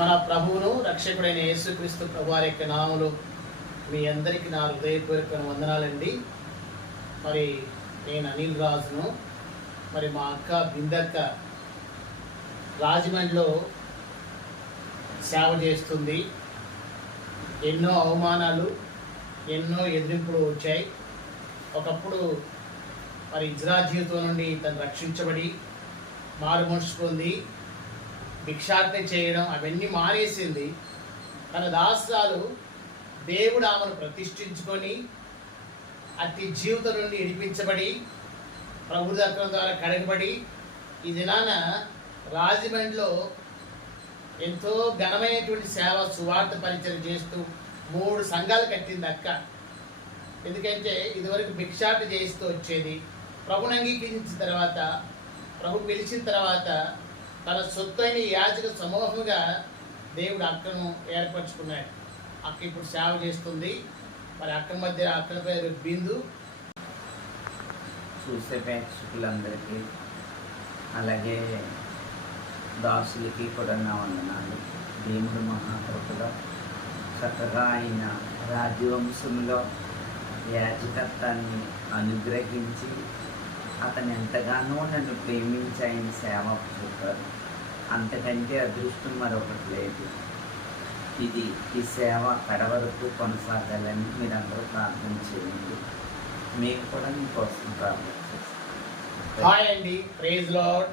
మన ప్రభువును రక్షకుడైన యేసుక్రీస్తు ప్రభువారి యొక్క నామములో మీ అందరికీ నా హృదయపూర్వక వందనాలండి. మరి నేను అనిల్ రాజును. మరి మా అక్క బిందక్క రాజమండ్రిలో సేవ చేస్తుంది. ఎన్నో అవమానాలు, ఎన్నో ఎదిరింపులు వచ్చాయి. ఒకప్పుడు మరి ఇజ్రాయెల్ జీవితం నుండి తను రక్షించబడి మారు మనసు పొంది భిక్షాటన చేయడం అవన్నీ మానేసింది. తన దాసాలు దేవుడు ఆమెను ప్రతిష్ఠించుకొని అట్టి జీవితం నుండి విడిపించబడి ప్రభు దర్శనం ద్వారా కడగబడి ఈ దినాన రాజమండ్రిలో ఎంతో ఘనమైనటువంటి సేవ సువార్త పరిచయం చేస్తూ 3 సంఘాలు కట్టింది అక్క. ఎందుకంటే ఇదివరకు భిక్షాటన చేస్తూ వచ్చేది. ప్రభుని అంగీకరించిన తర్వాత, ప్రభు పిలిచిన తర్వాత తన సొత్తైన యాజక సమూహంగా దేవుడు అక్కను ఏర్పరచుకున్నాడు. అక్క ఇప్పుడు సేవ చేస్తుంది. మరి అక్క మధ్య అక్క పేరు బిందు. చూసే ప్రేక్షకులందరికీ అలాగే దాసులకి కూడా నా వందనాలు. దేవుడు మహాకృపలో చక్కగా ఆయన రాజవంశంలో యాజకత్వాన్ని అనుగ్రహించి అతను ఎంతగానో నన్ను ప్రేమించి ఆయన సేవ చూపారు. అంతకంటే అదృష్టం మరొకటి లేదు. ఈ సేవ కడవరకు కొనసాగాలని మీరందరూ ప్రార్థన చేయండి. మేము కూడా మీకోసం ప్రార్థన చేస్తాం. హాయ్ అండి, ప్రైజ్ లార్డ్.